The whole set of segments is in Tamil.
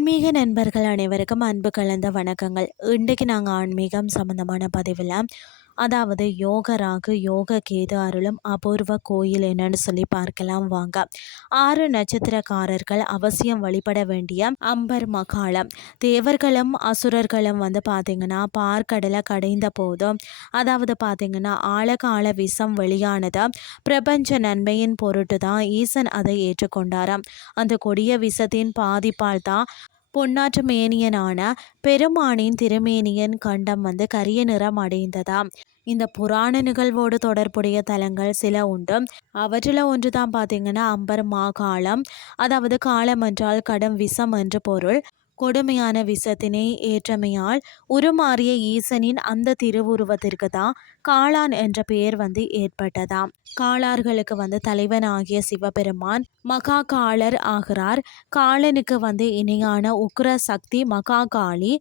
ஆன்மீக நண்பர்கள் அனைவருக்கும் அன்பு கலந்த வணக்கங்கள். இன்றைக்கு நாங்கள் ஆன்மீகம் சம்பந்தமான பதிவில் அதாவது யோக ராகு யோக கேது அருளும் அபூர்வ கோயில் என்னன்னு சொல்லி பார்க்கலாம் வாங்க. 6 நட்சத்திரக்காரர்கள் அவசியம் வழிபட வேண்டிய அம்பர் மகாளம். தேவர்களும் அசுரர்களும் பார்த்தீங்கன்னா பார்க்கடலை கடைந்த போதும் அதாவது பார்த்தீங்கன்னா ஆழகால விஷம் வெளியானது பிரபஞ்ச நன்மையின் பொருட்டு தான் ஈசன் அதை ஏற்றுக்கொண்டாராம். அந்த கொடிய விஷத்தின் பாதிப்பால் தான் பொன்னாற்று மேனியனான பெருமானின் திருமேனியன் கண்டம் கரிய நிறம் அடைந்ததாம். இந்த புராண நிகழ்வோடு தொடர்புடைய தலங்கள் சில உண்டு. அவற்றில் ஒன்று தான் பார்த்தீங்கன்னா அம்பர் மாகாளம். அதாவது காலம் என்றால் கடும் விஷம் என்று பொருள். கொடுமையான விஷத்தினை ஏற்றமையால் உருமாறிய ஈசனின் அந்த திருவுருவத்திற்கு தான் காளான் என்ற பெயர் ஏற்பட்டதாம். காளார்களுக்கு தலைவனாகிய சிவபெருமான் மகா காளர் ஆகிறார். காளனுக்கு இணையான உக்ர சக்தி மகா காளி.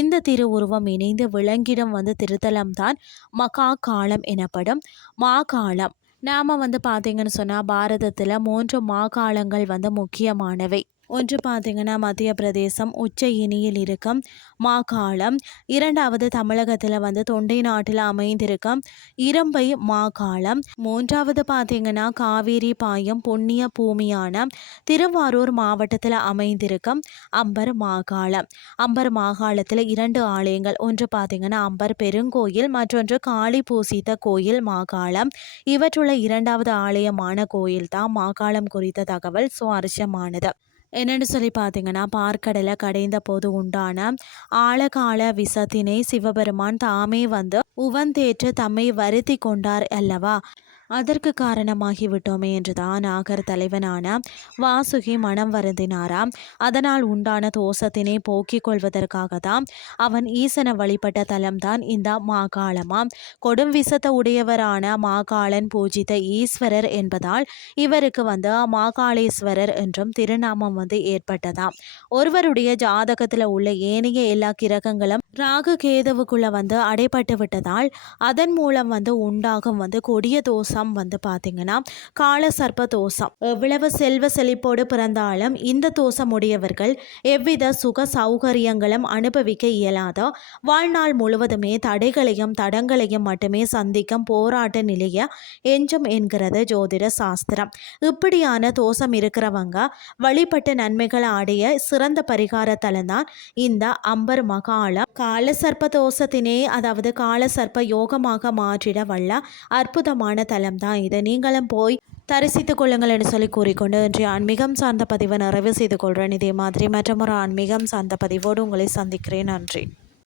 இந்த திருவுருவம் இணைந்து விளங்கிடும் திருத்தலம்தான் மகா காளம் எனப்படும். மாகாளம் நாம பார்த்தீங்கன்னு சொன்னால் பாரதத்தில் 3 மாகாளங்கள் முக்கியமானவை. ஒன்று பார்த்தீங்கன்னா மத்திய பிரதேசம் உச்சயினியில் இருக்கும் மாகாளம். இரண்டாவது தமிழகத்தில் தொண்டை நாட்டில் அமைந்திருக்கும் இரும்பை மாகாளம். மூன்றாவது பார்த்தீங்கன்னா காவேரி பாயும் புண்ணிய பூமியான திருவாரூர் மாவட்டத்தில் அமைந்திருக்கும் அம்பர் மாகாளம். அம்பர் மாகாளத்தில் 2 ஆலயங்கள். ஒன்று பார்த்தீங்கன்னா அம்பர் பெருங்கோயில், மற்றொன்று காளி பூசித்த கோயில் மாகாளம். இவற்றுள்ள 2வது ஆலயமான கோயில் தான் மாகாளம் குறித்த தகவல் சுவாரஸ்யமானது. என்னென்னு சொல்லி பார்த்தீங்கன்னா பார்க்கடலை கடைந்த போது உண்டான ஆழகால விஷத்தினை சிவபெருமான் தாமே உவந்தேற்று தம்மை வருத்தி கொண்டார் அல்லவா. அதற்கு காரணமாகி விட்டோமே என்றுதான் நாகர் தலைவனான வாசுகி மனம் வருந்தினாராம். அதனால் உண்டான தோஷத்தினை போக்கிக் கொள்வதற்காக தான் அவன் ஈசனை வழிபட்ட தலம்தான் இந்த மாகாளமாம். கொடும் விஷத்தை உடையவரான மாகாளன் பூஜித்த ஈஸ்வரர் என்பதால் இவருக்கு மாகாளேஸ்வரர் என்றும் திருநாமம் ஏற்பட்டதாம். ஒருவருடைய ஜாதகத்தில் உள்ள ஏனைய எல்லா கிரகங்களும் ராகு கேதுவுக்குள்ள அடைபட்டு விட்டதால் அதன் மூலம் உண்டாகும் கொடிய தோஷம் பார்த்தீங்கன்னா கால சர்ப்ப தோஷம். எவ்வளவு செல்வ செழிப்போடு பிறந்தாலும் இந்த தோஷம் உடையவர்கள் எவ்வித சுக சௌகரியங்களும் அனுபவிக்க இயலாத வாழ்நாள் முழுவதுமே தடைகளையும் தடங்களையும் மட்டுமே சந்திக்கும் போராட்ட நிலைய எஞ்சும் என்கிறது ஜோதிட சாஸ்திரம். இப்படியான தோஷம் இருக்கிறவங்க வழிபட்ட நன்மைகளை அடைய சிறந்த பரிகார தலம்தான் இந்த அம்பர் மகாளம். கால சர்ப்ப தோஷத்தினை அதாவது கால சர்ப்ப யோகமாக மாற்றிட வல்ல அற்புதமான தலம் தான் இதை. நீங்களும் போய் தரிசித்துக் கொள்ளுங்கள் என்று சொல்லி கூறிக்கொண்டு இன்றைய ஆன்மீகம் சார்ந்த பதிவை நிறைவு செய்து கொள்கிறேன். இதே மாதிரி மற்றொரு ஆன்மீகம் சார்ந்த பதிவோடு உங்களை சந்திக்கிறேன். நன்றி.